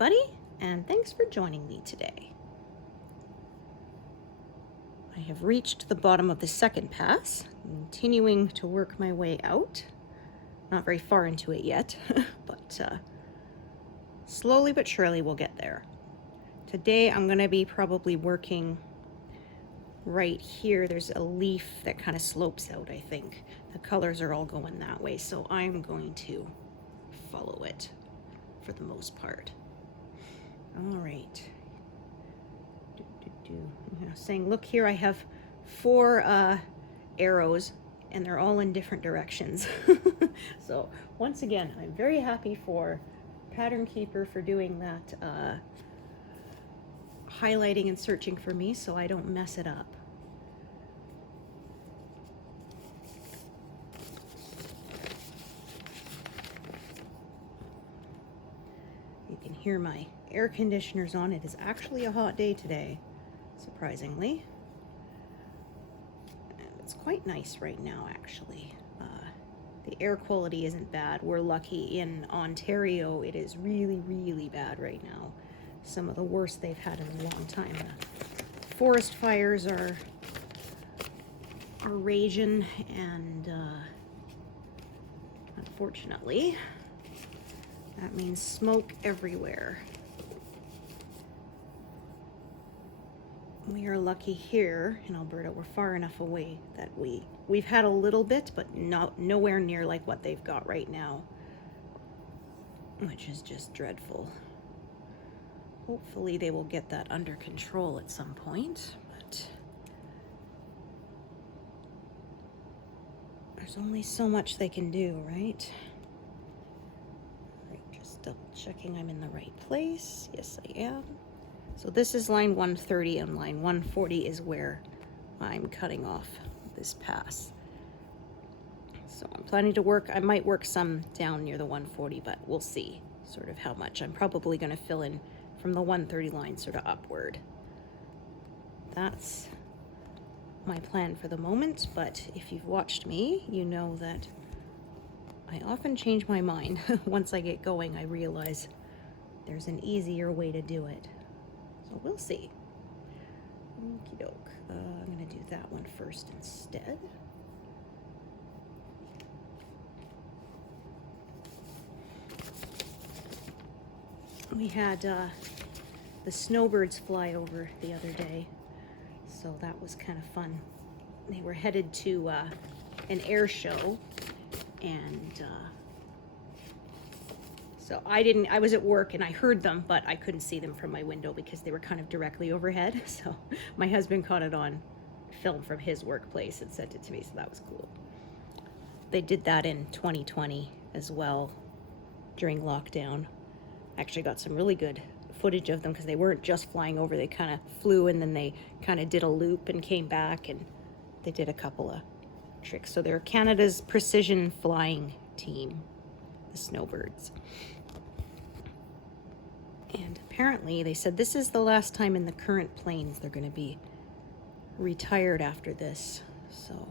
everybody, and thanks for joining me today. I have reached the bottom of the second pass, continuing to work my way out. Not very far into it yet, but slowly but surely we'll get there. Today I'm going to be probably working right here. There's a leaf that kind of slopes out, I think. The colors are all going that way, so I'm going to follow it for the most part. All right. Saying, look here, I have 4 arrows and they're all in different directions. So once again, I'm very happy for Pattern Keeper for doing that highlighting and searching for me so I don't mess it up. You can hear my air conditioner's on. It is actually a hot day today, surprisingly. And it's quite nice right now, actually. The air quality isn't bad. We're lucky. In Ontario, it is really, really bad right now. Some of the worst they've had in a long time. The forest fires are raging, and unfortunately, that means smoke everywhere. We are lucky here in Alberta. We're far enough away that we've had a little bit, but nowhere near like what they've got right now, which is just dreadful. Hopefully they will get that under control at some point, but there's only so much they can do, right? All right, just double checking I'm in the right place. Yes, I am. So this is line 130, and line 140 is where I'm cutting off this pass. So I'm planning to work, I might work some down near the 140, but we'll see sort of how much. I'm probably going to fill in from the 130 line sort of upward. That's my plan for the moment, but if you've watched me, you know that I often change my mind. Once I get going, I realize there's an easier way to do it. So we'll see. Okie doke. I'm going to do that one first instead. We had the snowbirds fly over the other day, so that was kind of fun. They were headed to an air show, and so I was at work and I heard them, but I couldn't see them from my window because they were kind of directly overhead. So my husband caught it on film from his workplace and sent it to me, so that was cool. They did that in 2020 as well during lockdown. Actually got some really good footage of them because they weren't just flying over, they kind of flew and then they kind of did a loop and came back, and they did a couple of tricks. So they're Canada's precision flying team, the snowbirds. And apparently they said this is the last time in the current planes they're going to be retired after this. So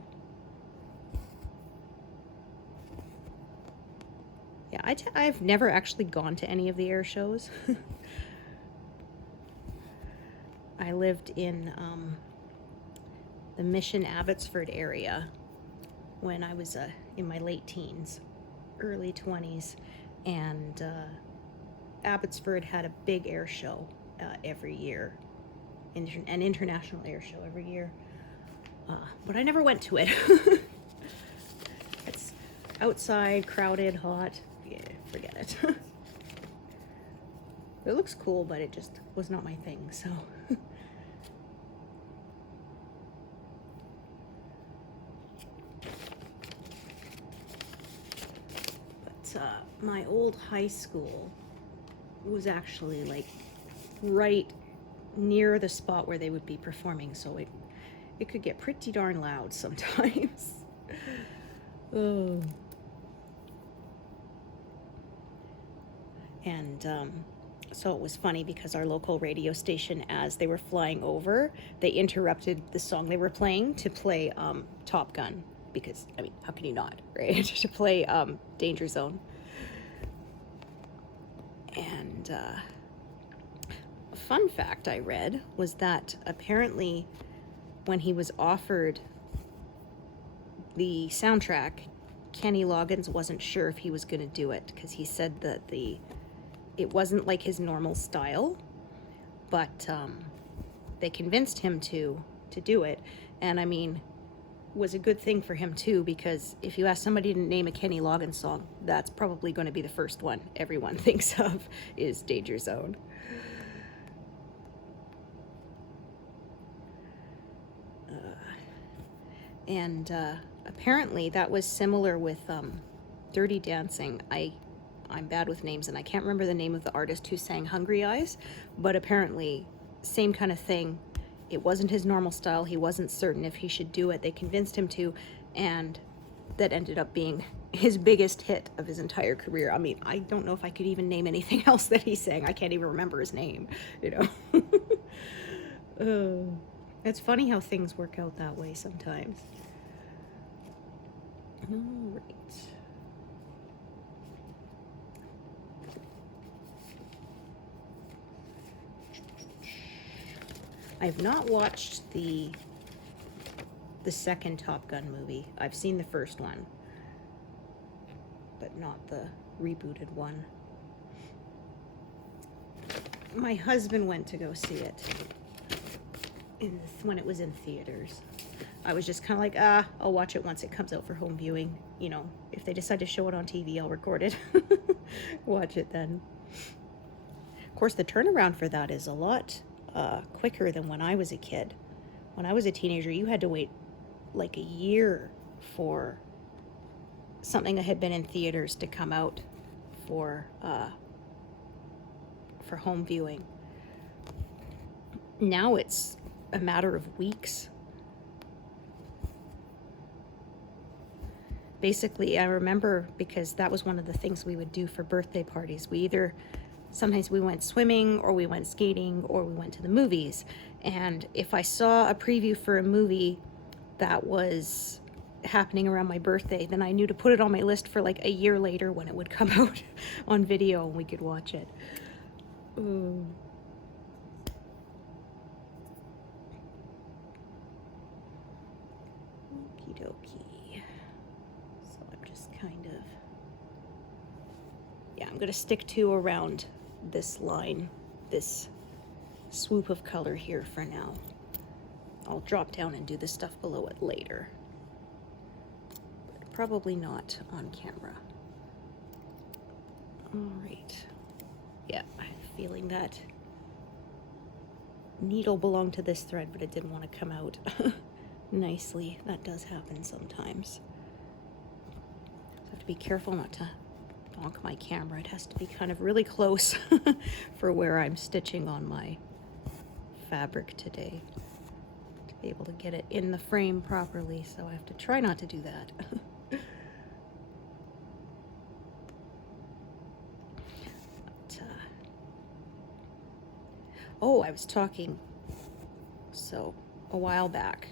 yeah, I've never actually gone to any of the air shows. I lived in the Mission Abbotsford area when I was in my late teens, early 20s, and Abbotsford had a big air show every year, an international air show every year, but I never went to it. It's outside, crowded, hot. Yeah, forget it. It looks cool, but it just was not my thing, so. But my old high school was actually like right near the spot where they would be performing, so it could get pretty darn loud sometimes. Oh. And so it was funny because our local radio station, as they were flying over, they interrupted the song they were playing to play Top Gun, because, I mean, how can you not, right? To play Danger Zone. And A fun fact I read was that apparently when he was offered the soundtrack, Kenny Loggins wasn't sure if he was going to do it, because he said that it wasn't like his normal style, but they convinced him to do it. And I mean, was a good thing for him too, because if you ask somebody to name a Kenny Loggins song, that's probably going to be the first one everyone thinks of, is Danger Zone. And apparently that was similar with Dirty Dancing. I'm bad with names, and I can't remember the name of the artist who sang Hungry Eyes, but apparently same kind of thing. It wasn't his normal style. He wasn't certain if he should do it. They convinced him to, and that ended up being his biggest hit of his entire career. I mean, I don't know if I could even name anything else that he sang. I can't even remember his name, you know. It's funny how things work out that way sometimes. All right. I have not watched the second Top Gun movie. I've seen the first one, but not the rebooted one. My husband went to go see it when it was in theaters. I was just kind of like, I'll watch it once it comes out for home viewing. You know, if they decide to show it on TV, I'll record it. Watch it then. Of course, the turnaround for that is a lot quicker than when I was a kid. When I was a teenager, you had to wait like a year for something that had been in theaters to come out for home viewing. Now it's a matter of weeks. Basically, I remember, because that was one of the things we would do for birthday parties. Sometimes we went swimming, or we went skating, or we went to the movies. And if I saw a preview for a movie that was happening around my birthday, then I knew to put it on my list for like a year later when it would come out on video and we could watch it. Ooh. Okie dokie. So I'm just kind of, I'm going to stick to around this line, this swoop of color here for now. I'll drop down and do the stuff below it later, but probably not on camera. All right. Yeah, I'm feeling that needle belonged to this thread, but it didn't want to come out nicely. That does happen sometimes. So I have to be careful not to donk my camera. It has to be kind of really close for where I'm stitching on my fabric today to be able to get it in the frame properly, so I have to try not to do that. Oh, I was talking a while back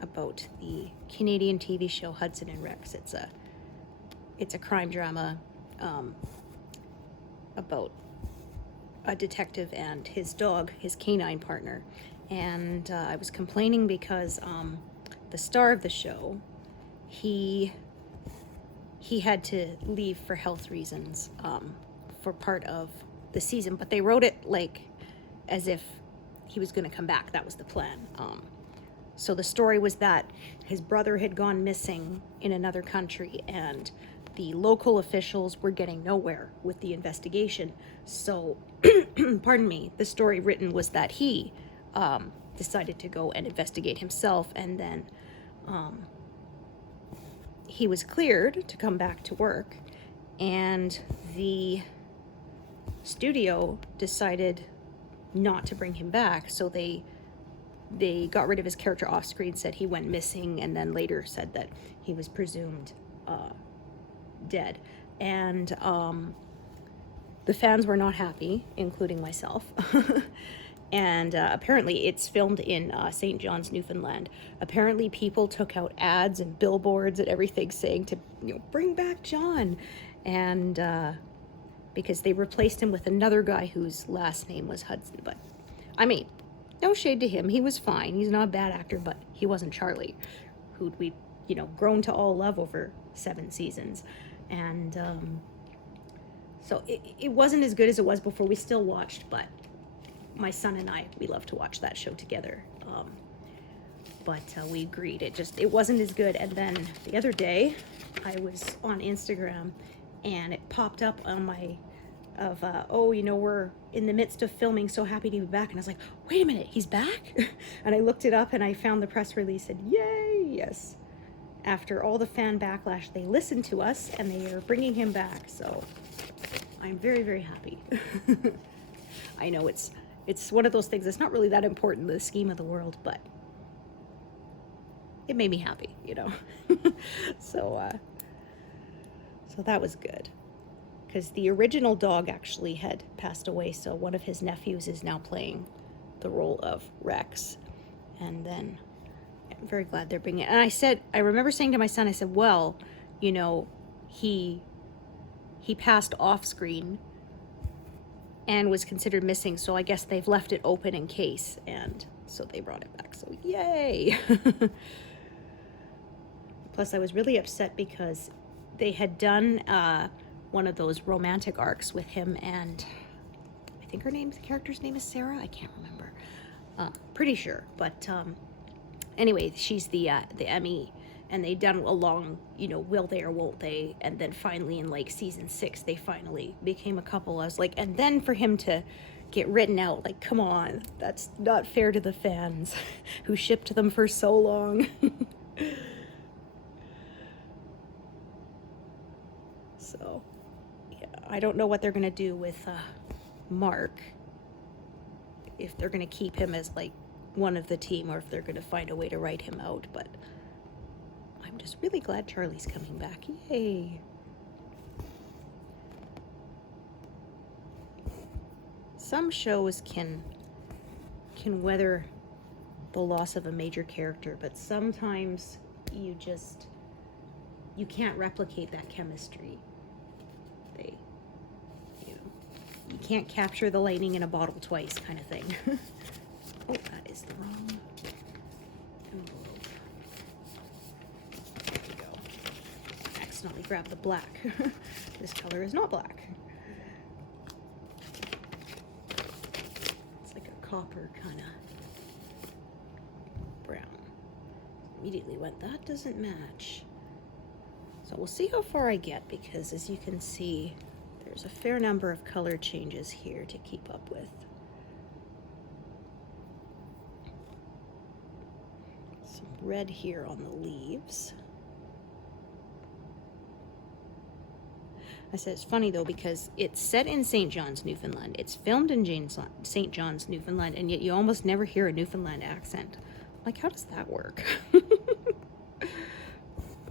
about the Canadian TV show Hudson and Rex. It's a crime drama about a detective and his dog, his canine partner. And I was complaining because the star of the show, he had to leave for health reasons for part of the season, but they wrote it like as if he was going to come back. That was the plan. So the story was that his brother had gone missing in another country, and the local officials were getting nowhere with the investigation. So, pardon me, the story written was that he decided to go and investigate himself, and then he was cleared to come back to work, and the studio decided not to bring him back, so they got rid of his character off screen, said he went missing, and then later said that he was presumed dead. And the fans were not happy, including myself. And apparently it's filmed in St. John's, Newfoundland. Apparently people took out ads and billboards and everything saying to, bring back John. And because they replaced him with another guy whose last name was Hudson. But I mean, no shade to him. He was fine. He's not a bad actor, but he wasn't Charlie, who we, you know, grown to all love over 7 seasons. And so it wasn't as good as it was before. We still watched, but my son and I, we love to watch that show together. But we agreed it wasn't as good. And then the other day I was on Instagram and it popped up on my oh, you know, we're in the midst of filming, so happy to be back. And I was like, wait a minute, he's back? And I looked it up and I found the press release, said, yay, yes. After all the fan backlash, they listened to us and they are bringing him back. So I'm very, very happy. I know it's one of those things that's not really that important in the scheme of the world, but it made me happy, you know. So that was good. Because the original dog actually had passed away, so one of his nephews is now playing the role of Rex. And then I'm very glad they're bringing it. And I remember saying to my son, I said, well, you know, he passed off screen and was considered missing, so I guess they've left it open in case, and so they brought it back, so yay. Plus I was really upset because they had done one of those romantic arcs with him, and I think the character's name is Sarah. I can't remember. Pretty sure, but anyway, she's the Emmy, and they done a long, you know, will they or won't they, and then finally in like season 6 they finally became a couple. I was like, and then for him to get written out, like, come on, that's not fair to the fans who shipped them for so long. So I don't know what they're gonna do with Mark, if they're gonna keep him as like one of the team or if they're gonna find a way to write him out, but I'm just really glad Charlie's coming back. Yay. Some shows can weather the loss of a major character, but sometimes you can't replicate that chemistry. You can't capture the lightning in a bottle twice, kind of thing. Oh, that is the wrong envelope. There we go. I accidentally grabbed the black. This color is not black. It's like a copper kind of brown. Immediately went, that doesn't match. So we'll see how far I get, because as you can see, there's a fair number of color changes here to keep up with. Some red here on the leaves. I said it's funny though, because it's set in St. John's, Newfoundland. It's filmed in St. John's, Newfoundland, and yet you almost never hear a Newfoundland accent. Like, how does that work?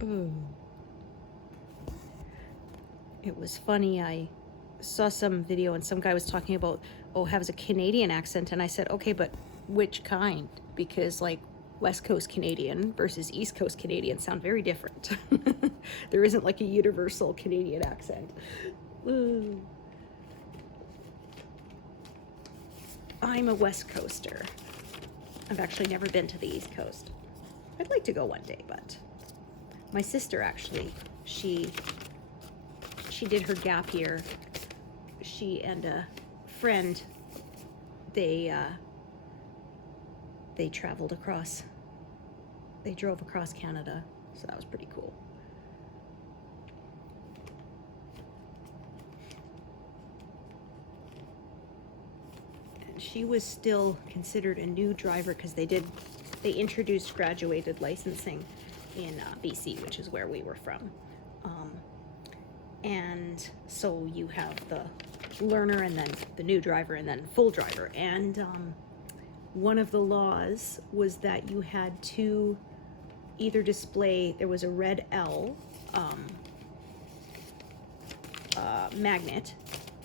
Ooh. It was funny, I saw some video and some guy was talking about, oh, has a Canadian accent, and I said, okay, but which kind? Because like West Coast Canadian versus East Coast Canadian sound very different. There isn't like a universal Canadian accent. Ooh. I'm a West Coaster. I've actually never been to the East Coast. I'd like to go one day, but my sister actually, she did her gap year. She and a friend, they traveled across, they drove across Canada, so that was pretty cool. And she was still considered a new driver because they introduced graduated licensing in BC, which is where we were from. And so you have the learner and then the new driver and then full driver. And one of the laws was that you had to either display, there was a red L magnet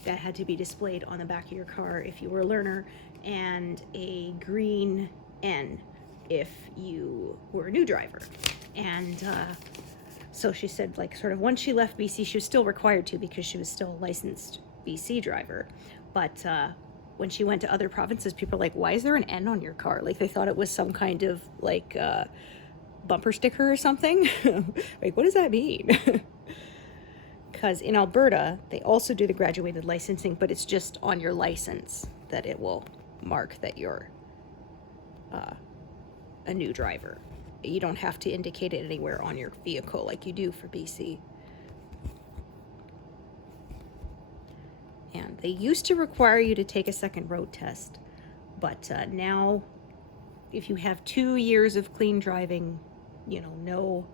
that had to be displayed on the back of your car if you were a learner, and a green N if you were a new driver. And so she said, like, sort of once she left BC, she was still required to because she was still licensed, BC driver. But when she went to other provinces, people were like, why is there an N on your car? Like, they thought it was some kind of, like, bumper sticker or something. Like, what does that mean? Because in Alberta, they also do the graduated licensing, but it's just on your license that it will mark that you're a new driver. You don't have to indicate it anywhere on your vehicle like you do for BC. And they used to require you to take a second road test, but now if you have 2 years of clean driving, you know,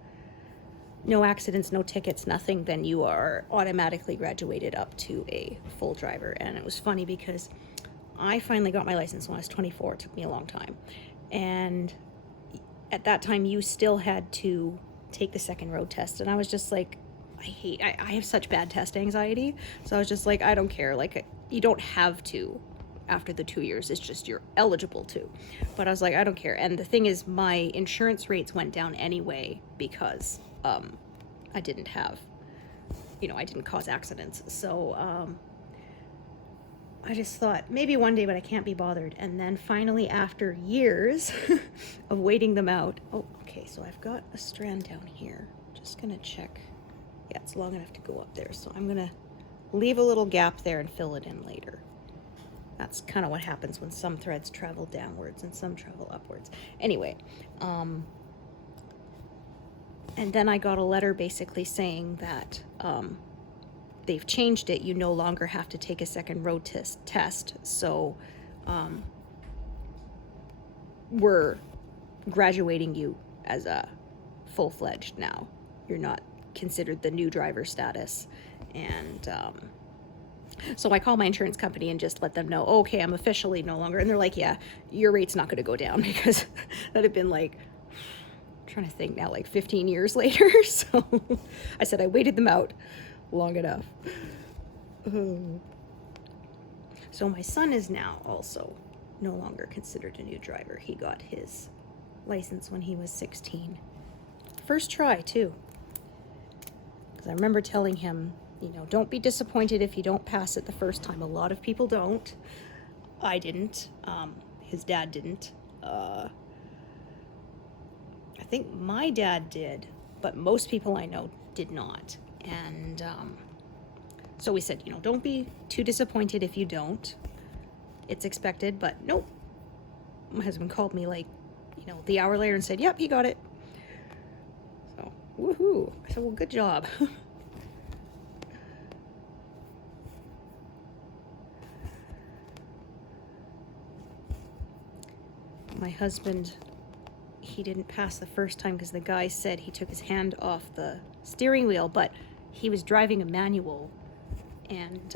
no accidents, no tickets, nothing, then you are automatically graduated up to a full driver. And it was funny because I finally got my license when I was 24. It took me a long time. And at that time, you still had to take the second road test. And I was just like, I have such bad test anxiety. So I was just like, I don't care. Like, you don't have to after the 2 years. It's just you're eligible to. But I was like, I don't care. And the thing is, my insurance rates went down anyway because I didn't have, I didn't cause accidents. So I just thought maybe one day, but I can't be bothered. And then finally, after years of waiting them out, oh, okay, so I've got a strand down here. Just gonna check. Yeah, it's long enough to go up there. So I'm gonna leave a little gap there and fill it in later. That's kind of what happens when some threads travel downwards and some travel upwards. Anyway, and then I got a letter basically saying that they've changed it. You no longer have to take a second road test. So we're graduating you as a full-fledged now. You're not considered the new driver status. And so I call my insurance company and just let them know, okay, I'm officially no longer. And they're like, yeah, your rate's not going to go down, because that had been like, I'm trying to think now, like 15 years later. So I said I waited them out long enough. So my son is now also no longer considered a new driver. He got his license when he was 16. First try, too. Because I remember telling him, don't be disappointed if you don't pass it the first time. A lot of people don't. I didn't. His dad didn't. I think my dad did, but most people I know did not. And so we said, don't be too disappointed if you don't. It's expected, but nope. My husband called me like, the hour later and said, yep, he got it. So, woohoo. I said, well, good job. My husband, he didn't pass the first time because the guy said he took his hand off the steering wheel, but he was driving a manual. And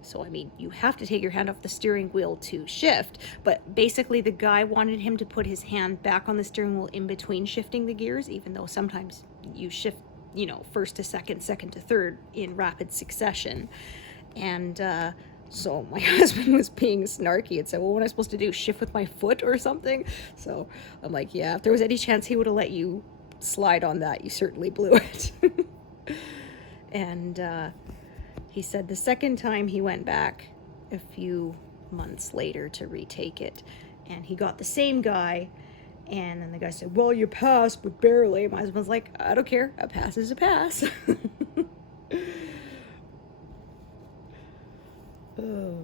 so, you have to take your hand off the steering wheel to shift. But basically, the guy wanted him to put his hand back on the steering wheel in between shifting the gears, even though sometimes you shift, first to second, second to third in rapid succession. And so my husband was being snarky and said, well, what am I supposed to do? Shift with my foot or something? So I'm like, yeah, if there was any chance he would have let you slide on that, you certainly blew it. And he said the second time he went back a few months later to retake it, and he got the same guy, and then the guy said, well, you passed, but barely. My husband's like, I don't care. A pass is a pass. Oh.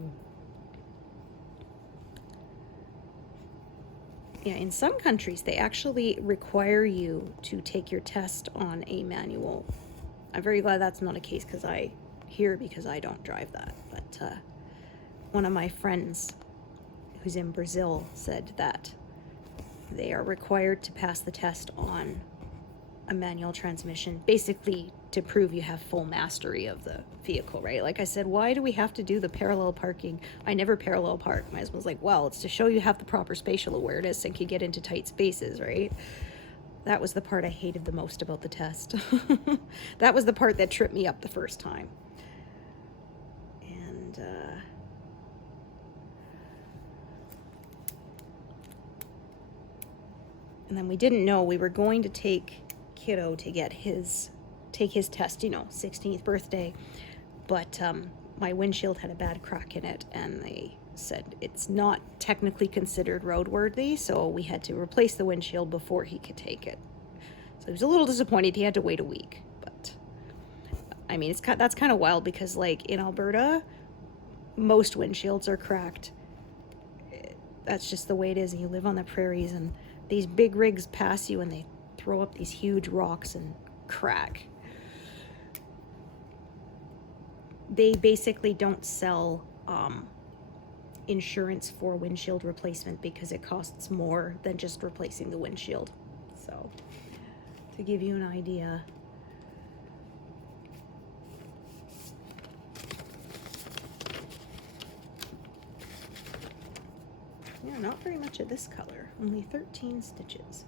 Yeah, in some countries, they actually require you to take your test on a manual. I'm very glad that's not a case because I don't drive that. But one of my friends who's in Brazil said that they are required to pass the test on a manual transmission, basically to prove you have full mastery of the vehicle, right? Like I said, why do we have to do the parallel parking? I never parallel park. My husband's like, well, it's to show you have the proper spatial awareness and can get into tight spaces, right? That was the part I hated the most about the test. That was the part that tripped me up the first time. And then we didn't know we were going to take kiddo to take his test, 16th birthday, but my windshield had a bad crack in it, and they said it's not technically considered roadworthy, so we had to replace the windshield before he could take it. So he was a little disappointed. He had to wait a week, but I mean, that's kind of wild because, like, in Alberta, most windshields are cracked. That's just the way it is, and you live on the prairies, and these big rigs pass you, and they throw up these huge rocks and crack. They basically don't sell insurance for windshield replacement because it costs more than just replacing the windshield. So, to give you an idea. Yeah, not very much of this color. Only 13 stitches.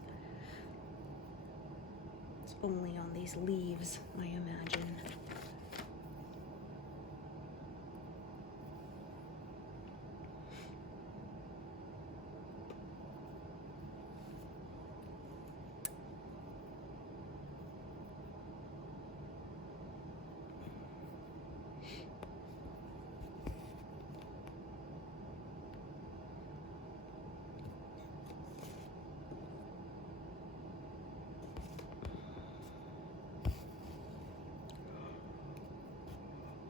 It's only on these leaves, I imagine.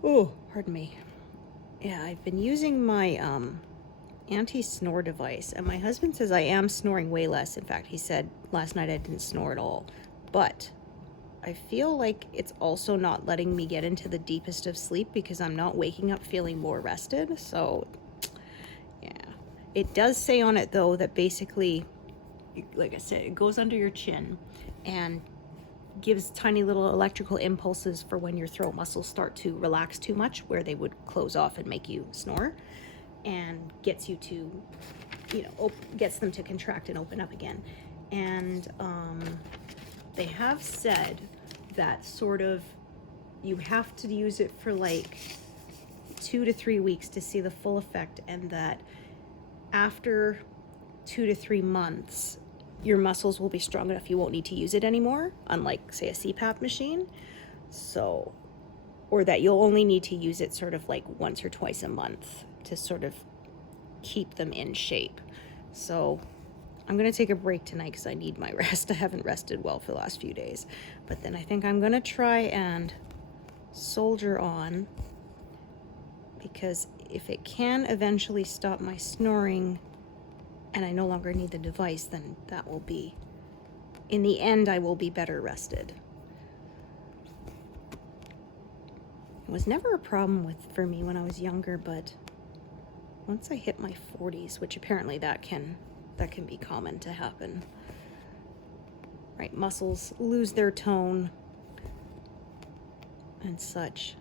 Oh, pardon me. Yeah, I've been using my anti-snore device, and my husband says I am snoring way less. In fact, he said last night I didn't snore at all. But I feel like it's also not letting me get into the deepest of sleep because I'm not waking up feeling more rested. So, yeah. It does say on it, though, that basically, like I said, it goes under your chin and gives tiny little electrical impulses for when your throat muscles start to relax too much, where they would close off and make you snore, and gets you to, gets them to contract and open up again. And they have said that sort of you have to use it for like 2 to 3 weeks to see the full effect, and that after 2 to 3 months, your muscles will be strong enough you won't need to use it anymore, unlike, say, a CPAP machine. So, or that you'll only need to use it sort of like once or twice a month to sort of keep them in shape. So I'm going to take a break tonight because I need my rest. I haven't rested well for the last few days. But then I think I'm going to try and soldier on, because if it can eventually stop my snoring and I no longer need the device, then that will be, in the end, I will be better rested. It was never a problem for me when I was younger, but once I hit my 40s, which apparently that can be common to happen. Right, muscles lose their tone and such.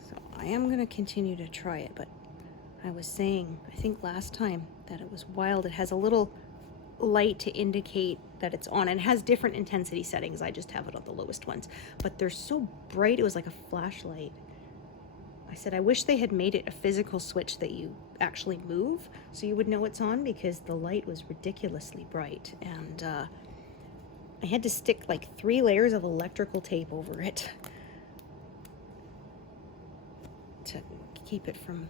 So I am going to continue to try it, but I was saying, I think last time, that it was wild. It has a little light to indicate that it's on, and it has different intensity settings. I just have it on the lowest ones, but they're so bright, it was like a flashlight. I said, I wish they had made it a physical switch that you actually move so you would know it's on, because the light was ridiculously bright, and I had to stick like 3 layers of electrical tape over it to keep it from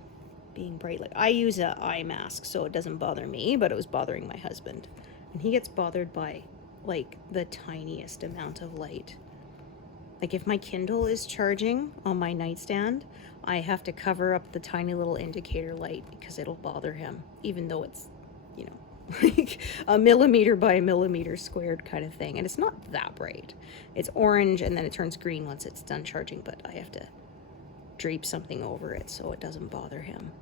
being bright. Like, I use a eye mask so it doesn't bother me, but it was bothering my husband, and he gets bothered by like the tiniest amount of light. Like, if my Kindle is charging on my nightstand, I have to cover up the tiny little indicator light because it'll bother him, even though it's, like a millimeter by a millimeter squared kind of thing. And it's not that bright. It's orange, and then it turns green once it's done charging, but I have to drape something over it so it doesn't bother him.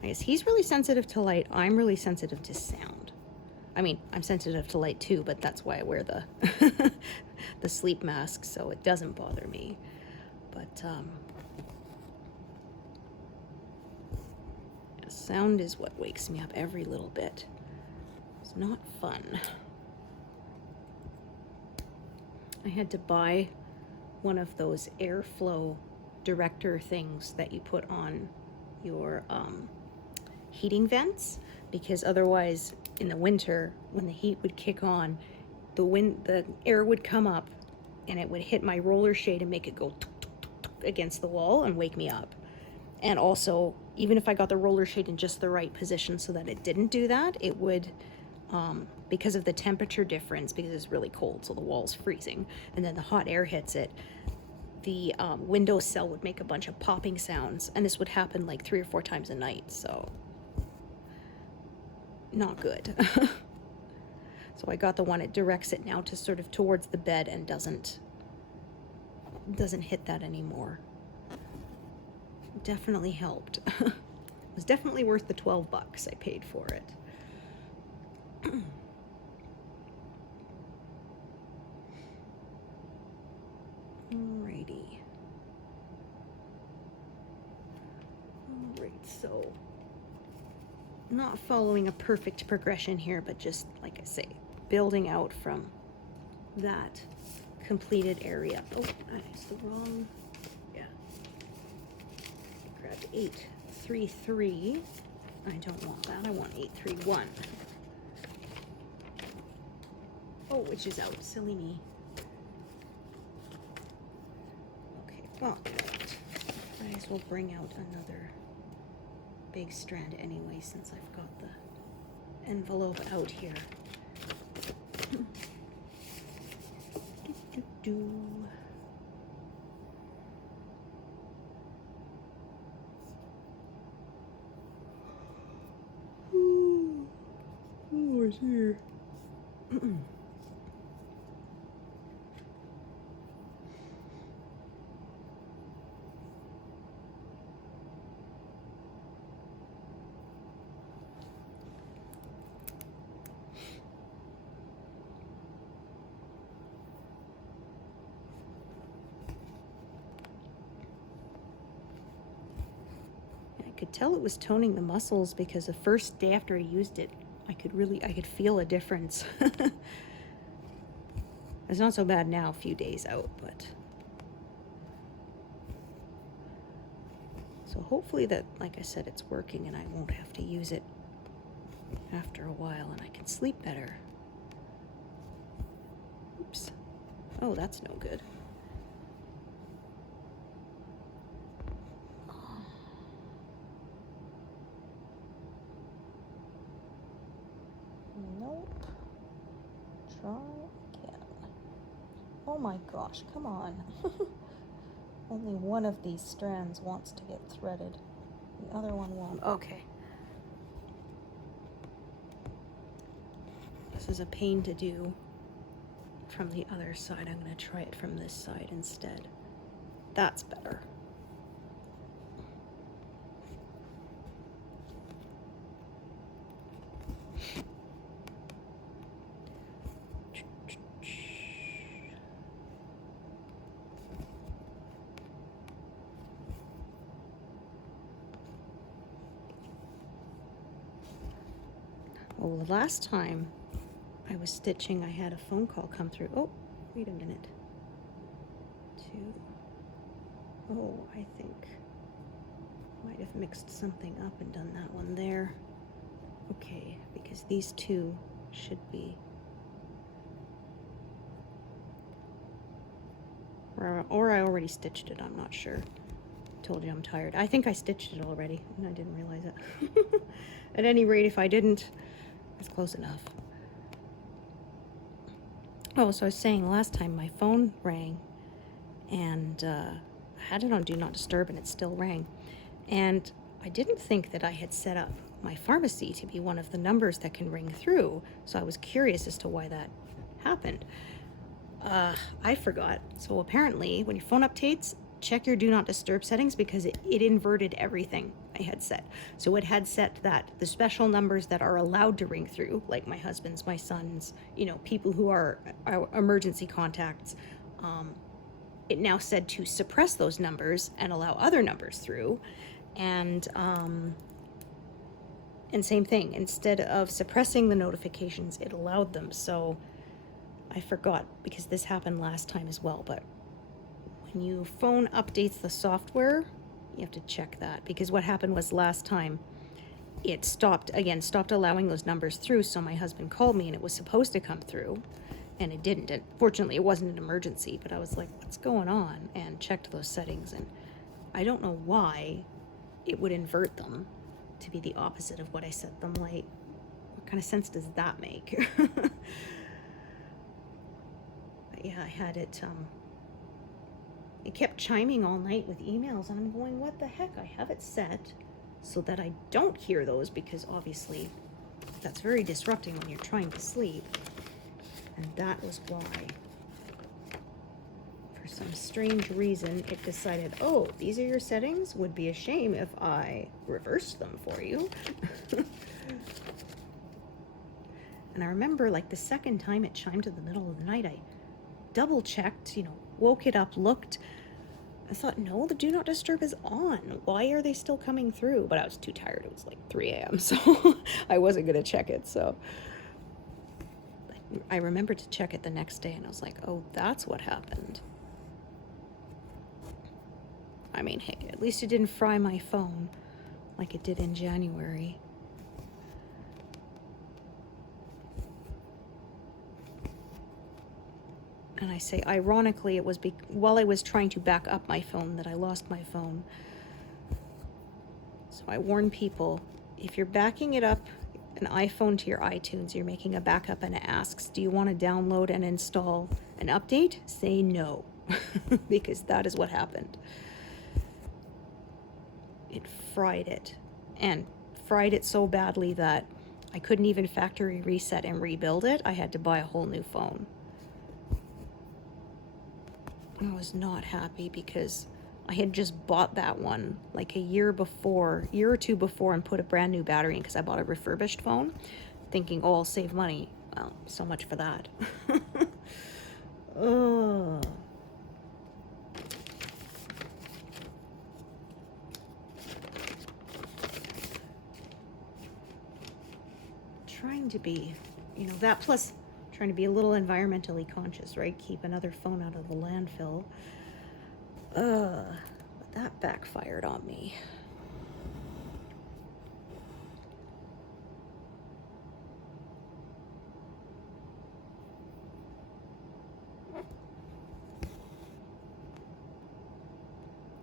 I guess he's really sensitive to light. I'm really sensitive to sound. I mean, I'm sensitive to light too, but that's why I wear the the sleep mask, so it doesn't bother me. But sound is what wakes me up every little bit. It's not fun. I had to buy one of those airflow director things that you put on your heating vents, because otherwise in the winter, when the heat would kick on, the air would come up and it would hit my roller shade and make it go tuk, tuk, tuk, tuk against the wall and wake me up. And also, even if I got the roller shade in just the right position so that it didn't do that, it would, because of the temperature difference, because it's really cold, so the wall's freezing, and then the hot air hits it, the windowsill would make a bunch of popping sounds, and this would happen like 3 or 4 times a night, so not good. So I got the one, it directs it now to sort of towards the bed and doesn't hit that anymore. Definitely helped. It was definitely worth the $12 I paid for it. Alrighty. Alright, so not following a perfect progression here, but just, like I say, building out from that completed area. Oh, that's the wrong, yeah. I grabbed 833. I don't want that, I want 831. Oh, which is out, silly me. Okay, well, might as well bring out another big strand anyway, since I've got the envelope out here. Oh, it's here. I could tell it was toning the muscles because the first day after I used it, I could feel a difference. It's not so bad now, a few days out, but so hopefully that, like I said, it's working and I won't have to use it after a while and I can sleep better. Oops. Oh, that's no good. Nope. Try again. Oh my gosh, come on. Only one of these strands wants to get threaded. The other one won't. Okay. This is a pain to do from the other side. I'm going to try it from this side instead. That's better. Well, the last time I was stitching, I had a phone call come through. Oh, wait a minute. Oh, I think might have mixed something up and done that one there. Okay, because these two should be, or I already stitched it, I'm not sure. Told you I'm tired. I think I stitched it already and I didn't realize it. At any rate, if I didn't, it's close enough. Oh, so I was saying last time my phone rang and I had it on Do Not Disturb and it still rang. And I didn't think that I had set up my pharmacy to be one of the numbers that can ring through. So I was curious as to why that happened. I forgot. So apparently when your phone updates, check your Do Not Disturb settings because it inverted everything I had set. So it had set that the special numbers that are allowed to ring through, like my husband's, my son's, you know, people who are emergency contacts, it now said to suppress those numbers and allow other numbers through. And same thing, instead of suppressing the notifications, it allowed them. So I forgot because this happened last time as well, but when your phone updates the software, you have to check that, because what happened was last time it stopped allowing those numbers through. So my husband called me and it was supposed to come through, and it didn't. And fortunately, it wasn't an emergency, but I was like, what's going on? And checked those settings, and I don't know why it would invert them to be the opposite of what I set them. Like, what kind of sense does that make? But yeah, I had it, it kept chiming all night with emails, and I'm going, what the heck? I have it set so that I don't hear those, because obviously that's very disrupting when you're trying to sleep. And that was why, for some strange reason, it decided, oh, these are your settings? Would be a shame if I reversed them for you. And I remember, like, the second time it chimed in the middle of the night, I double checked, you know, woke it up, looked. I thought, no, the do not disturb is on. Why are they still coming through? But I was too tired. It was like 3 a.m., so I wasn't going to check it. So I remembered to check it the next day, and I was like, oh, that's what happened. I mean, hey, at least it didn't fry my phone like it did in January. And I say, ironically, it was while I was trying to back up my phone that I lost my phone. So I warn people, if you're backing it up, an iPhone to your iTunes, you're making a backup, and it asks, do you want to download and install an update? Say no, because that is what happened. It fried it, and fried it so badly that I couldn't even factory reset and rebuild it. I had to buy a whole new phone. I was not happy because I had just bought that one like a year or two before, and put a brand new battery in because I bought a refurbished phone, thinking, oh, I'll save money. Well, so much for that. Oh. Trying to be, you know, that plus trying to be a little environmentally conscious, right? Keep another phone out of the landfill. But that backfired on me.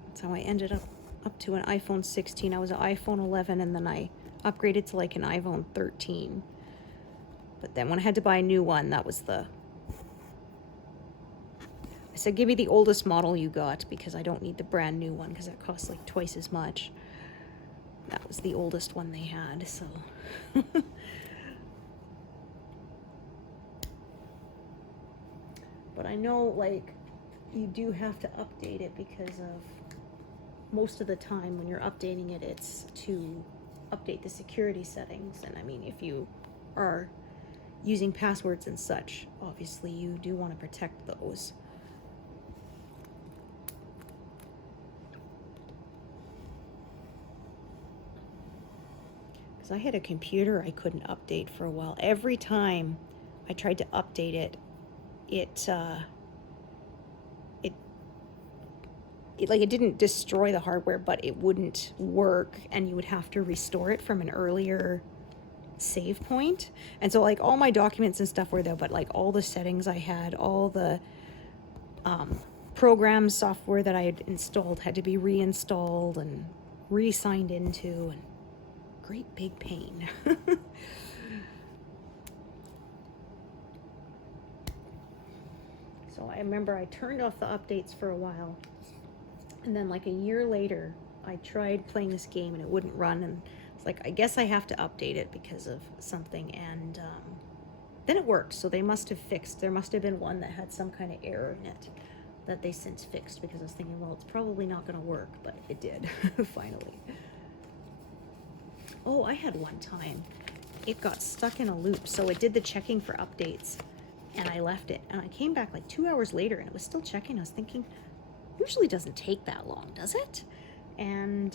That's how I ended up to an iPhone 16. I was an iPhone 11, and then I upgraded to like an iPhone 13. But then when I had to buy a new one, that was I said, give me the oldest model you got, because I don't need the brand new one, because that costs like twice as much. That was the oldest one they had, so. But I know, like, you do have to update it, because of most of the time when you're updating it, it's to update the security settings. And I mean, if you are using passwords and such, obviously you do want to protect those. Because I had a computer I couldn't update for a while. Every time I tried to update it, it didn't destroy the hardware, but it wouldn't work, and you would have to restore it from an earlier save point. And so, like, all my documents and stuff were there, but like all the settings I had, all the programs, software that I had installed had to be reinstalled and re-signed into, and great big pain. So I remember I turned off the updates for a while, and then like a year later I tried playing this game and it wouldn't run, and it's like, I guess I have to update it because of something, and then it worked. So they must have fixed, there must have been one that had some kind of error in it that they since fixed, because I was thinking, well, it's probably not going to work, but it did. Finally. Oh, I had one time it got stuck in a loop, so it did the checking for updates, and I left it, and I came back like 2 hours later and it was still checking. I was thinking, usually doesn't take that long, does it? And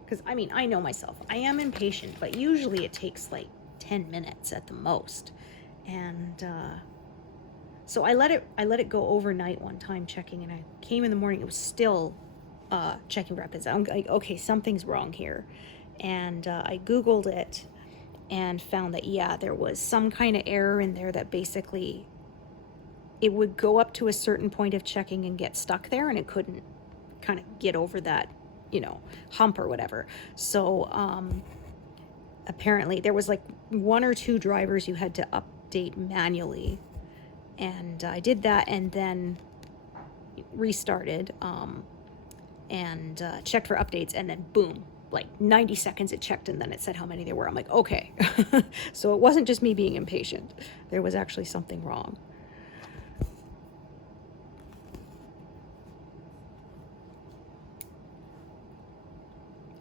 because I mean, I know myself, I am impatient, but usually it takes like 10 minutes at the most. And so I let it go overnight one time checking, and I came in the morning, it was still checking for updates. I'm like, okay, something's wrong here. And I Googled it, and found that, yeah, there was some kind of error in there that basically it would go up to a certain point of checking and get stuck there, and it couldn't kind of get over that, you know, hump or whatever. So apparently there was like 1 or 2 drivers you had to update manually, and I did that and then restarted and checked for updates, and then boom, like 90 seconds it checked, and then it said how many there were. I'm like, okay. So it wasn't just me being impatient. There was actually something wrong.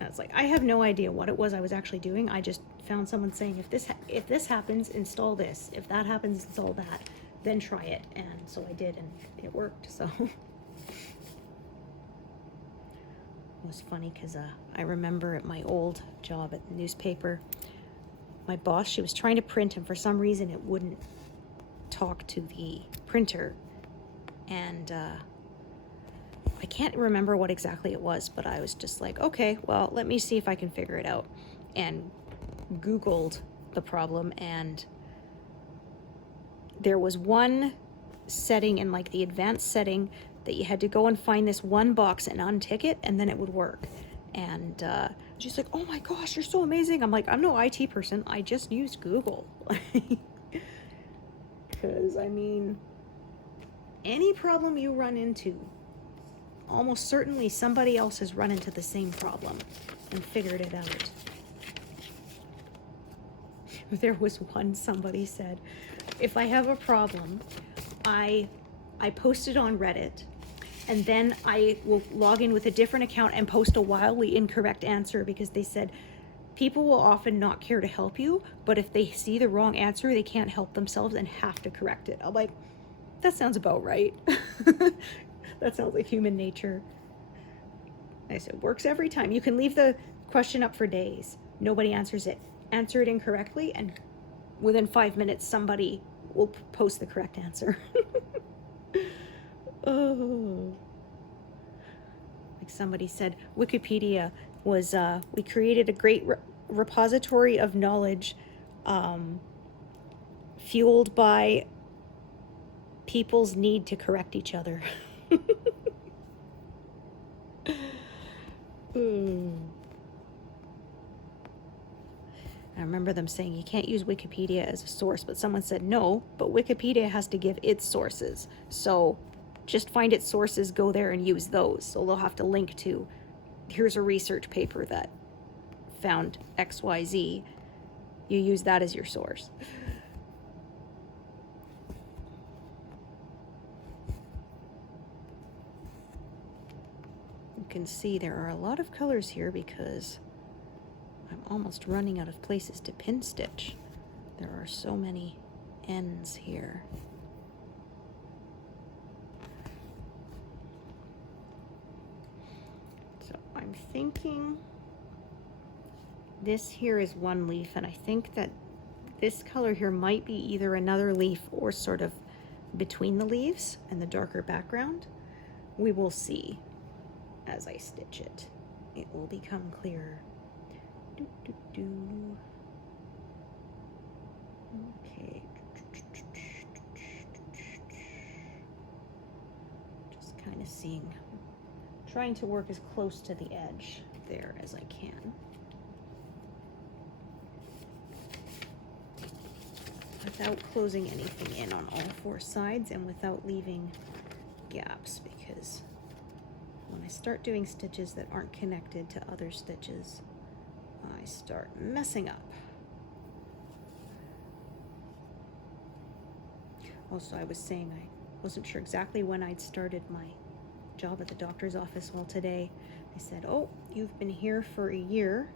It's like, I have no idea what it was I was actually doing. I just found someone saying, if this happens, install this. If that happens, install that. Then try it. And so I did, and it worked. So it was funny because I remember at my old job at the newspaper, my boss, she was trying to print, and for some reason it wouldn't talk to the printer. And I can't remember what exactly it was, but I was just like, okay, well, let me see if I can figure it out. And Googled the problem, and there was one setting in like the advanced setting that you had to go and find this one box and untick it, and then it would work. And she's like, oh my gosh, you're so amazing. I'm like, I'm no IT person. I just used Google. Because, I mean, any problem you run into, almost certainly somebody else has run into the same problem and figured it out. There was one, somebody said, if I have a problem, I post it on Reddit, and then I will log in with a different account and post a wildly incorrect answer, because they said people will often not care to help you, but if they see the wrong answer, they can't help themselves and have to correct it. I'm like, that sounds about right. That sounds like human nature. I said, works every time. You can leave the question up for days. Nobody answers it. Answer it incorrectly, and within 5 minutes, somebody will post the correct answer. Oh. Like somebody said, Wikipedia was, we created a great repository of knowledge fueled by people's need to correct each other. I remember them saying you can't use Wikipedia as a source, but someone said no, but Wikipedia has to give its sources. So just find its sources, go there and use those. So they'll have to link to, here's a research paper that found XYZ. You use that as your source. You can see there are a lot of colors here because I'm almost running out of places to pin stitch. There are so many ends here. So I'm thinking this here is one leaf, and I think that this color here might be either another leaf or sort of between the leaves and the darker background. We will see as I stitch it. It will become clearer. Okay. Just kind of seeing, trying to work as close to the edge there as I can. Without closing anything in on all 4 sides and without leaving gaps, because when I start doing stitches that aren't connected to other stitches, I start messing up. Also, I was saying I wasn't sure exactly when I'd started my job at the doctor's office. Well, today they said, oh, you've been here for a year,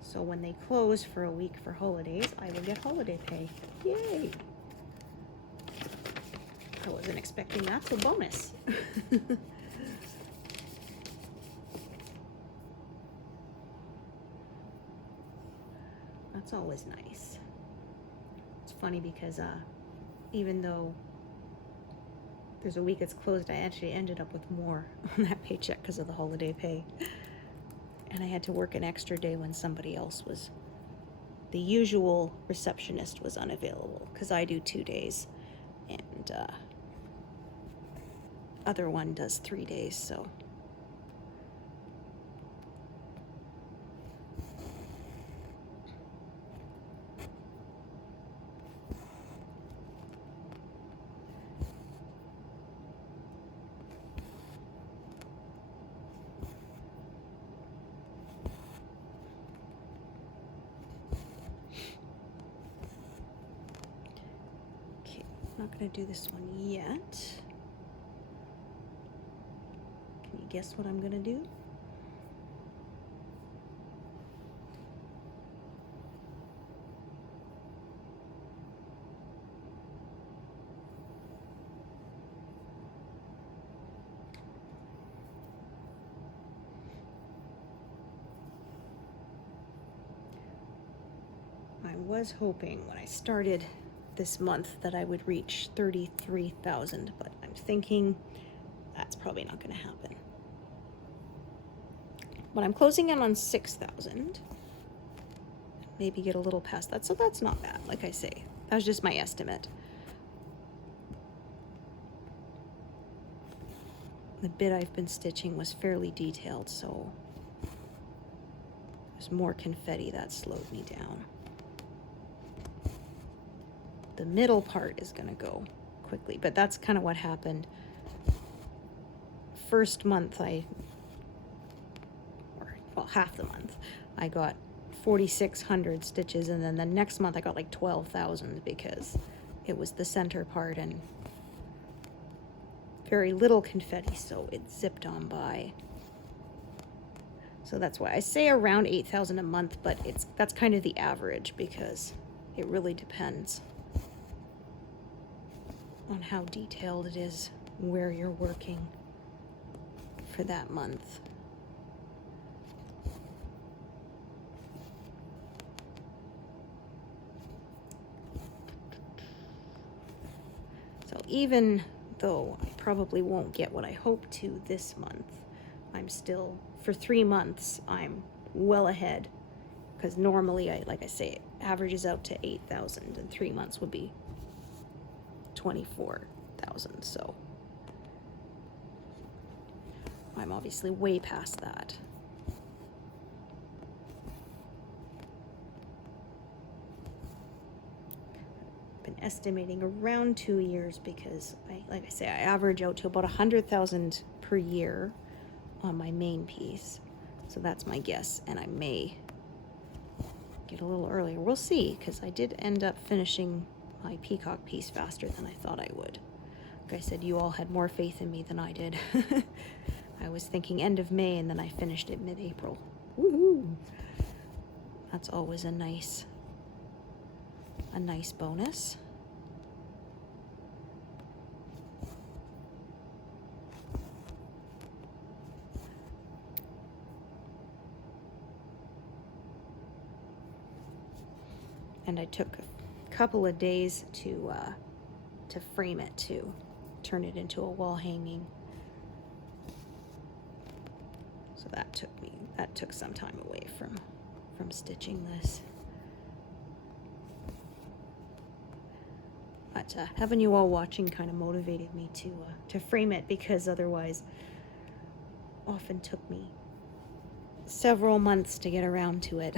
so when they close for a week for holidays, I will get holiday pay. Yay! I wasn't expecting that, so bonus. That's always nice. It's funny because even though there's a week it's closed, I actually ended up with more on that paycheck because of the holiday pay. And I had to work an extra day when somebody else was the usual receptionist was unavailable because I do 2 days, and other one does 3 days, so. Not going to do this one yet. Can you guess what I'm going to do? I was hoping when I started this month that I would reach 33,000, but I'm thinking that's probably not going to happen. But I'm closing in on 6,000. Maybe get a little past that, so that's not bad. Like I say, that was just my estimate. The bit I've been stitching was fairly detailed, so there's more confetti that slowed me down. The middle part is going to go quickly, but that's kind of what happened. First month well, half the month, I got 4,600 stitches, and then the next month I got like 12,000 because it was the center part and very little confetti, so it zipped on by. So that's why I say around 8,000 a month, but that's kind of the average because it really depends on how detailed it is, where you're working for that month. So even though I probably won't get what I hope to this month, I'm still, for 3 months, I'm well ahead, because normally, like I say, it averages out to 8,000, and 3 months would be 24,000, so I'm obviously way past that. Been estimating around 2 years because like I say, I average out to about 100,000 per year on my main piece, so that's my guess, and I may get a little earlier. We'll see, because I did end up finishing my peacock piece faster than I thought I would. Like I said, you all had more faith in me than I did. I was thinking end of May, and then I finished it mid-April. Woohoo! That's always a nice bonus. And I took a couple of days to frame it, to turn it into a wall hanging. So that took some time away from stitching this. But having you all watching kind of motivated me to frame it, because otherwise often took me several months to get around to it.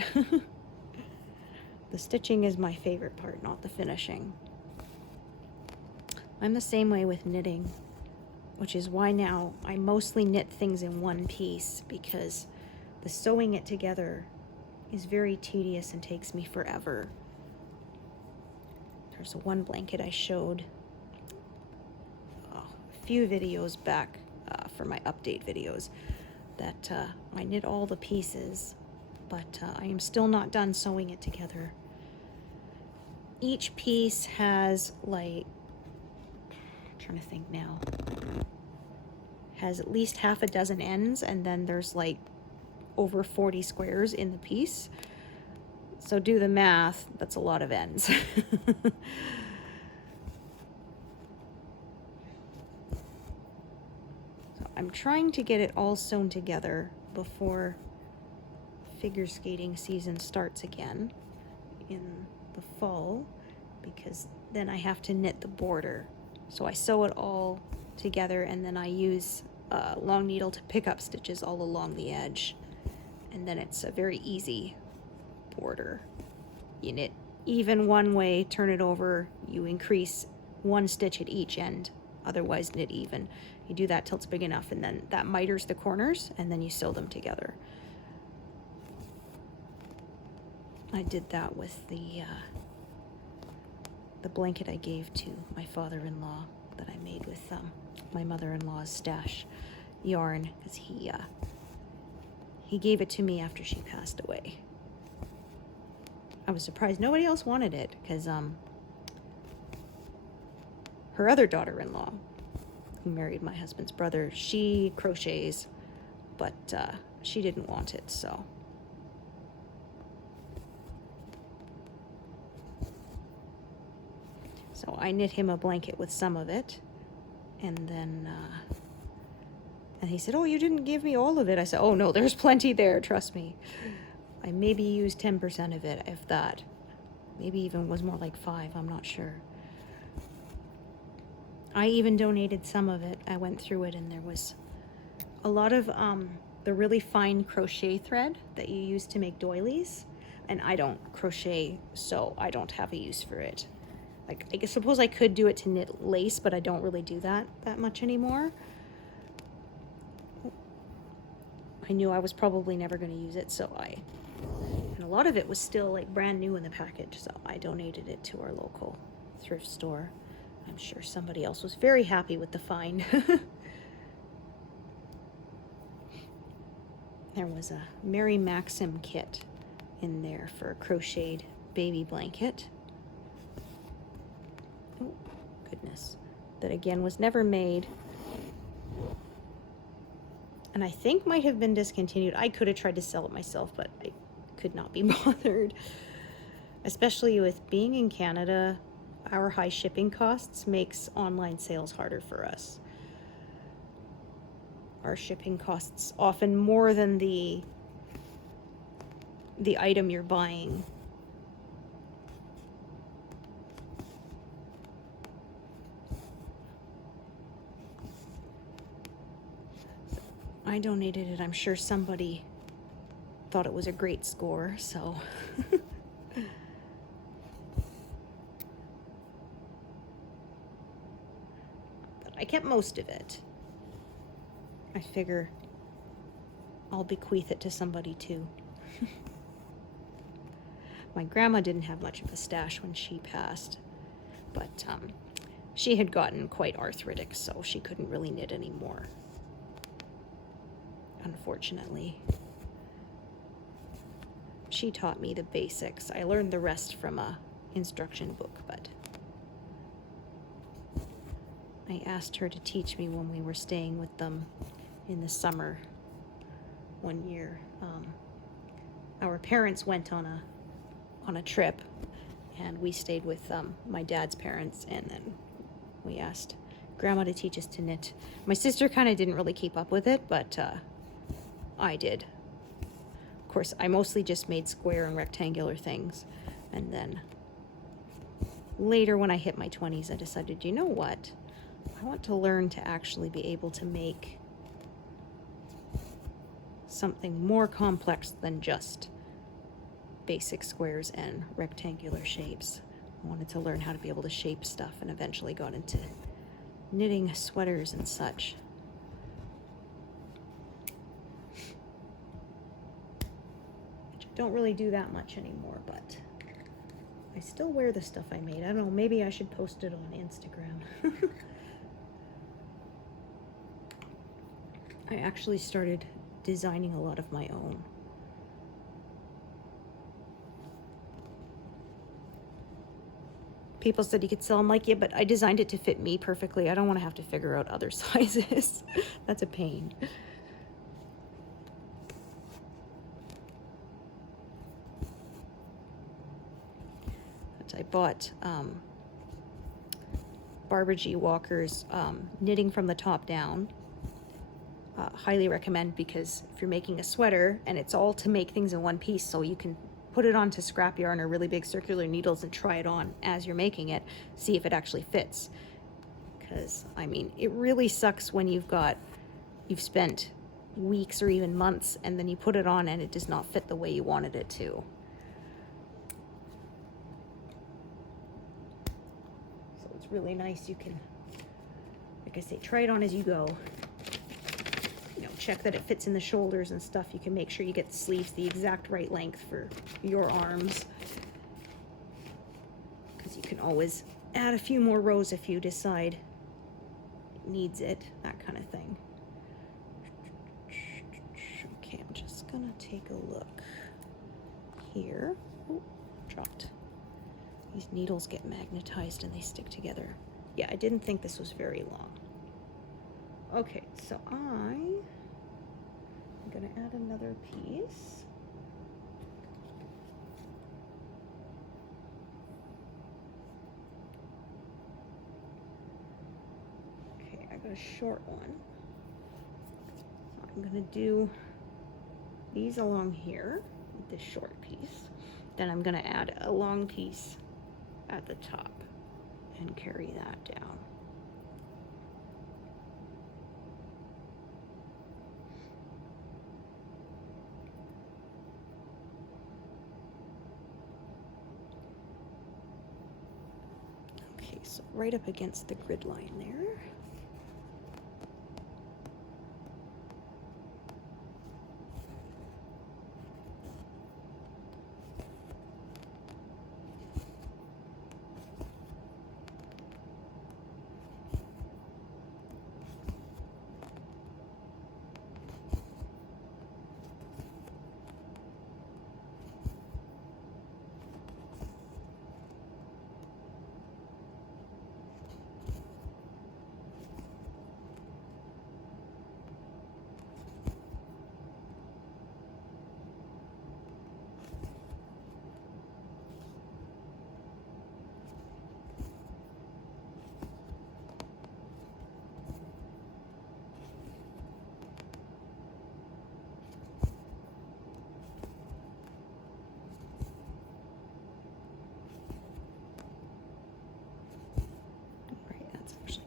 The stitching is my favorite part, not the finishing. I'm the same way with knitting, which is why now I mostly knit things in one piece, because the sewing it together is very tedious and takes me forever. There's one blanket I showed a few videos back for my update videos that I knit all the pieces, but I am still not done sewing it together. Each piece has like, I'm trying to think now, has at least half a dozen ends, and then there's like over 40 squares in the piece. So do the math, that's a lot of ends. So I'm trying to get it all sewn together before figure skating season starts again. in the fall because then I have to knit the border. So I sew it all together, and then I use a long needle to pick up stitches all along the edge. And then it's a very easy border. You knit even one way, turn it over, you increase one stitch at each end, otherwise knit even. You do that till it's big enough, and then that miters the corners, and then you sew them together. I did that with the blanket I gave to my father-in-law that I made with my mother-in-law's stash yarn, because he gave it to me after she passed away. I was surprised nobody else wanted it, because her other daughter-in-law, who married my husband's brother, she crochets, but she didn't want it, so. So I knit him a blanket with some of it, and then, and he said, "Oh, you didn't give me all of it." I said, "Oh no, there's plenty there, trust me." I maybe used 10% of it, if that. Maybe even was more like 5, I'm not sure. I even donated some of it. I went through it, and there was a lot of the really fine crochet thread that you use to make doilies, and I don't crochet, so I don't have a use for it. Like, I suppose I could do it to knit lace, but I don't really do that much anymore. I knew I was probably never going to use it, so and a lot of it was still like brand new in the package, so I donated it to our local thrift store. I'm sure somebody else was very happy with the find. There was a Mary Maxim kit in there for a crocheted baby blanket. Oh, goodness. That again was never made. And I think might have been discontinued. I could have tried to sell it myself, but I could not be bothered. Especially with being in Canada, our high shipping costs makes online sales harder for us. Our shipping costs often more than the item you're buying. I donated it. I'm sure somebody thought it was a great score, so. But I kept most of it. I figure I'll bequeath it to somebody too. My grandma didn't have much of a stash when she passed, but she had gotten quite arthritic, so she couldn't really knit anymore, unfortunately. She taught me the basics. I learned the rest from a instruction book, but I asked her to teach me when we were staying with them in the summer one year. Our parents went on a trip, and we stayed with my dad's parents, and then we asked Grandma to teach us to knit. My sister kind of didn't really keep up with it, but I did. Of course, I mostly just made square and rectangular things, and then later when I hit my 20s, I decided, you know what? I want to learn to actually be able to make something more complex than just basic squares and rectangular shapes. I wanted to learn how to be able to shape stuff, and eventually got into knitting sweaters and such. Which I don't really do that much anymore, but I still wear the stuff I made. I don't know, maybe I should post it on Instagram. I actually started designing a lot of my own. People said you could sell them. Like, yeah, but I designed it to fit me perfectly. I don't want to have to figure out other sizes. That's a pain. But I bought Barbara G. Walker's Knitting from the Top Down. Highly recommend, because if you're making a sweater, and it's all to make things in one piece, so you can put it onto scrap yarn or really big circular needles and try it on as you're making it, see if it actually fits. Because, I mean, it really sucks when you've spent weeks or even months and then you put it on and it does not fit the way you wanted it to. So it's really nice. You can, like I say, try it on as you go. You know, check that it fits in the shoulders and stuff. You can make sure you get the sleeves the exact right length for your arms. Because you can always add a few more rows if you decide it needs it, that kind of thing. Okay, I'm just gonna take a look here. Oh, dropped. These needles get magnetized and they stick together. Yeah, I didn't think this was very long. Okay, so I'm gonna add another piece. Okay, I got a short one. So I'm gonna do these along here with this short piece. Then I'm gonna add a long piece at the top and carry that down. Okay, so right up against the grid line there.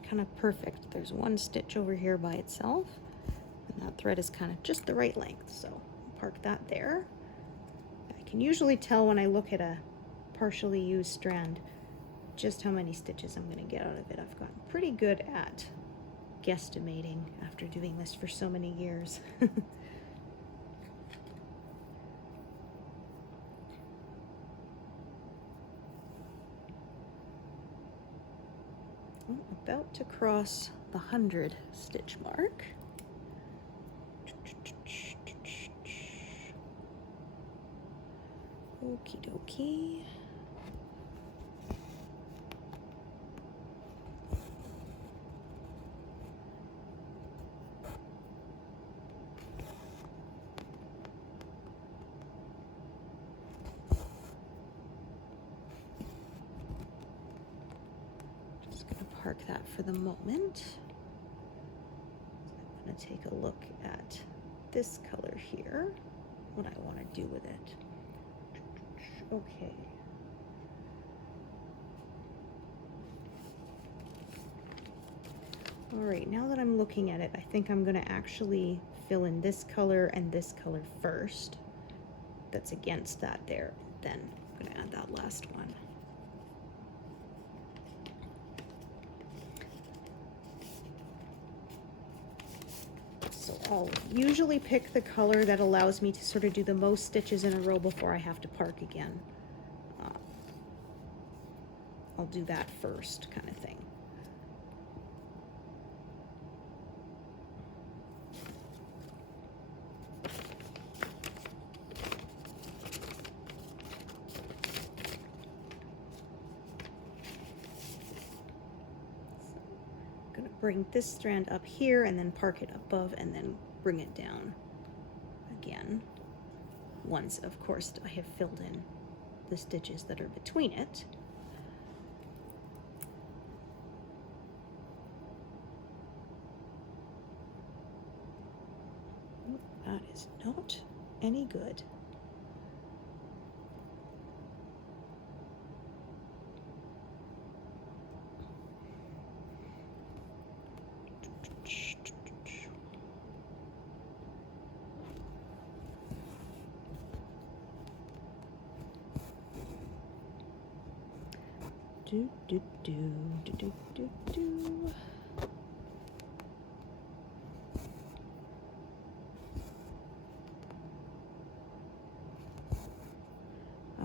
Kind of perfect. There's one stitch over here by itself, and that thread is kind of just the right length, so I'll park that there. I can usually tell when I look at a partially used strand just how many stitches I'm going to get out of it. I've gotten pretty good at guesstimating after doing this for so many years. I'm about to cross the 100 stitch mark. Okie dokie. Park that for the moment. I'm going to take a look at this color here, what I want to do with it. Okay. All right, now that I'm looking at it, I think I'm going to actually fill in this color and this color first. That's against that there. Then I'm going to add that last one. So I'll usually pick the color that allows me to sort of do the most stitches in a row before I have to park again. I'll do that first, kind of thing. Bring this strand up here and then park it above and then bring it down again. Once, of course, I have filled in the stitches that are between it. That is not any good. Do, do, do, do, do, do, do.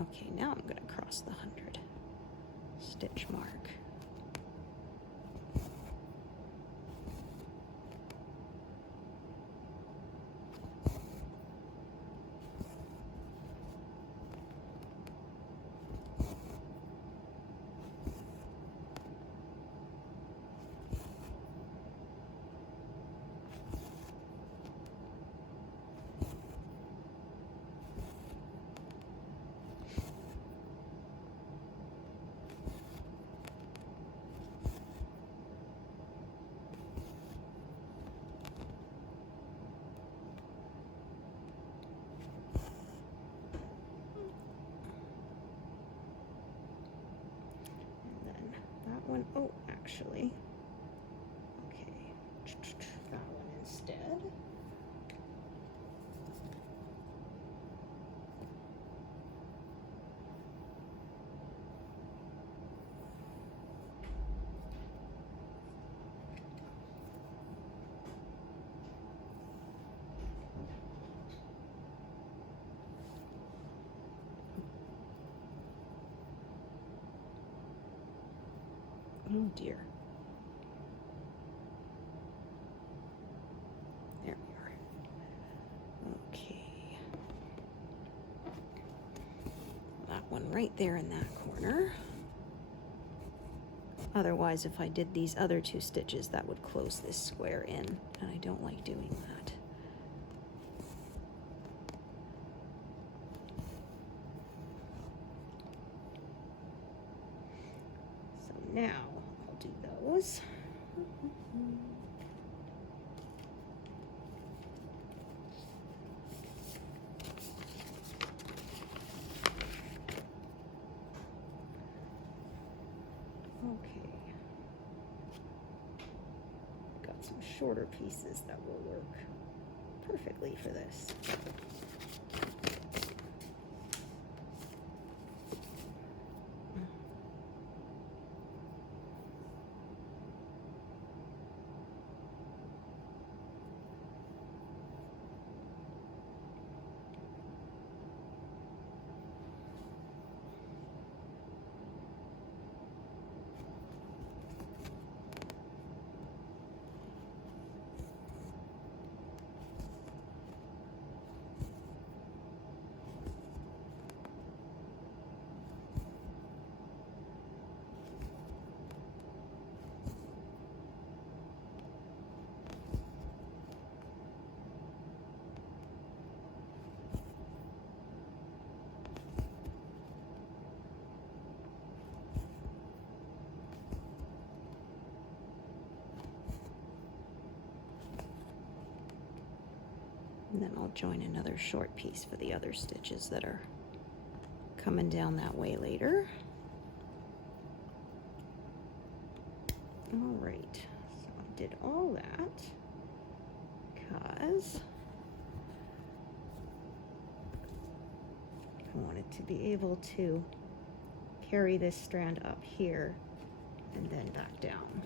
Okay, now I'm going to cross the 100 stitch mark. Oh, actually, okay, that one instead. Oh dear. There we are. Okay. That one right there in that corner. Otherwise, if I did these other 2 stitches, that would close this square in, and I don't like doing that. So now I'll do those. Okay. Got some shorter pieces that will work perfectly for this. And then I'll join another short piece for the other stitches that are coming down that way later. All right, so I did all that because I wanted to be able to carry this strand up here and then back down.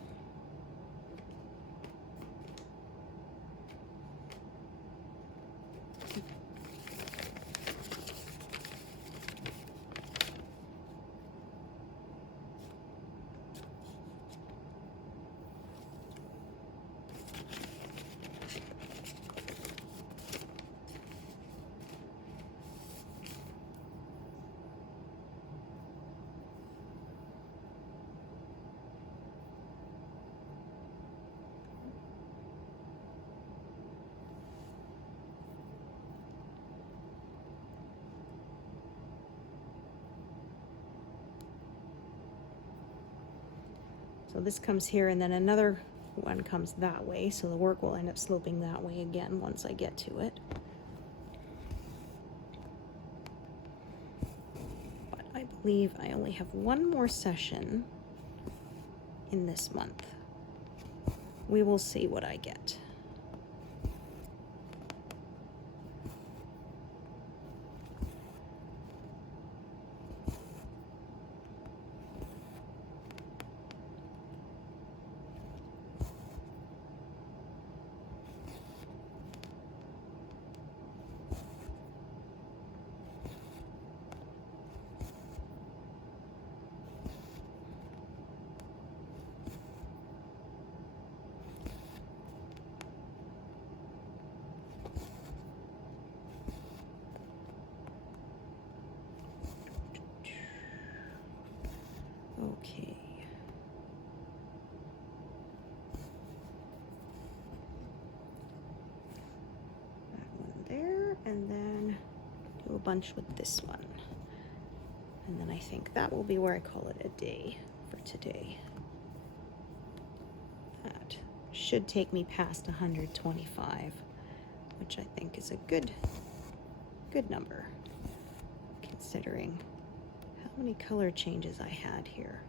So this comes here, and then another one comes that way, so the work will end up sloping that way again once I get to it. But I believe I only have one more session in this month. We will see what I get. bunch with this one. And then I think that will be where I call it a day for today. That should take me past 125, which I think is a good number, considering how many color changes I had here.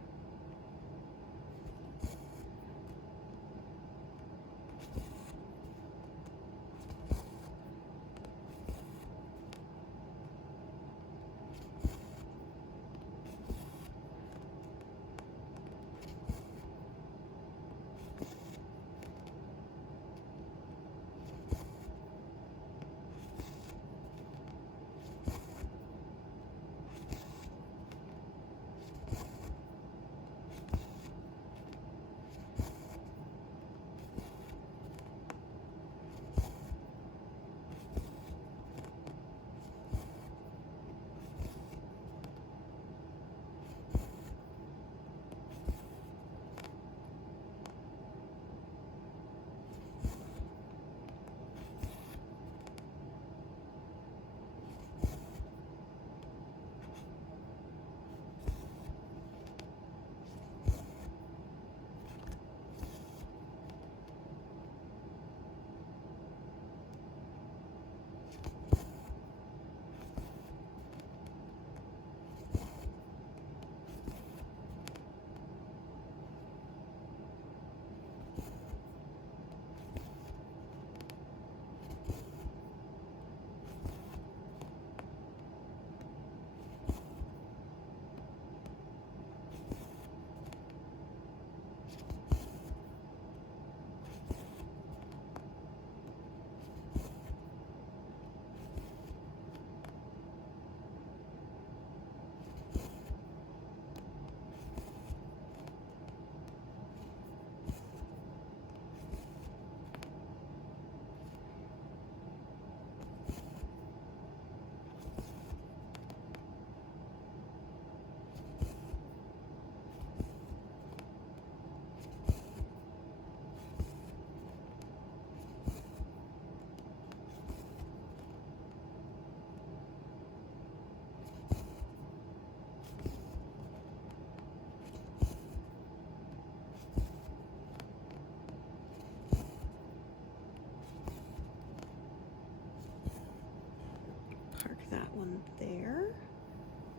That one there.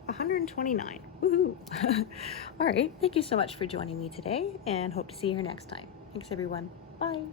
129. Woohoo! All right. Thank you so much for joining me today, and hope to see you here next time. Thanks, everyone. Bye.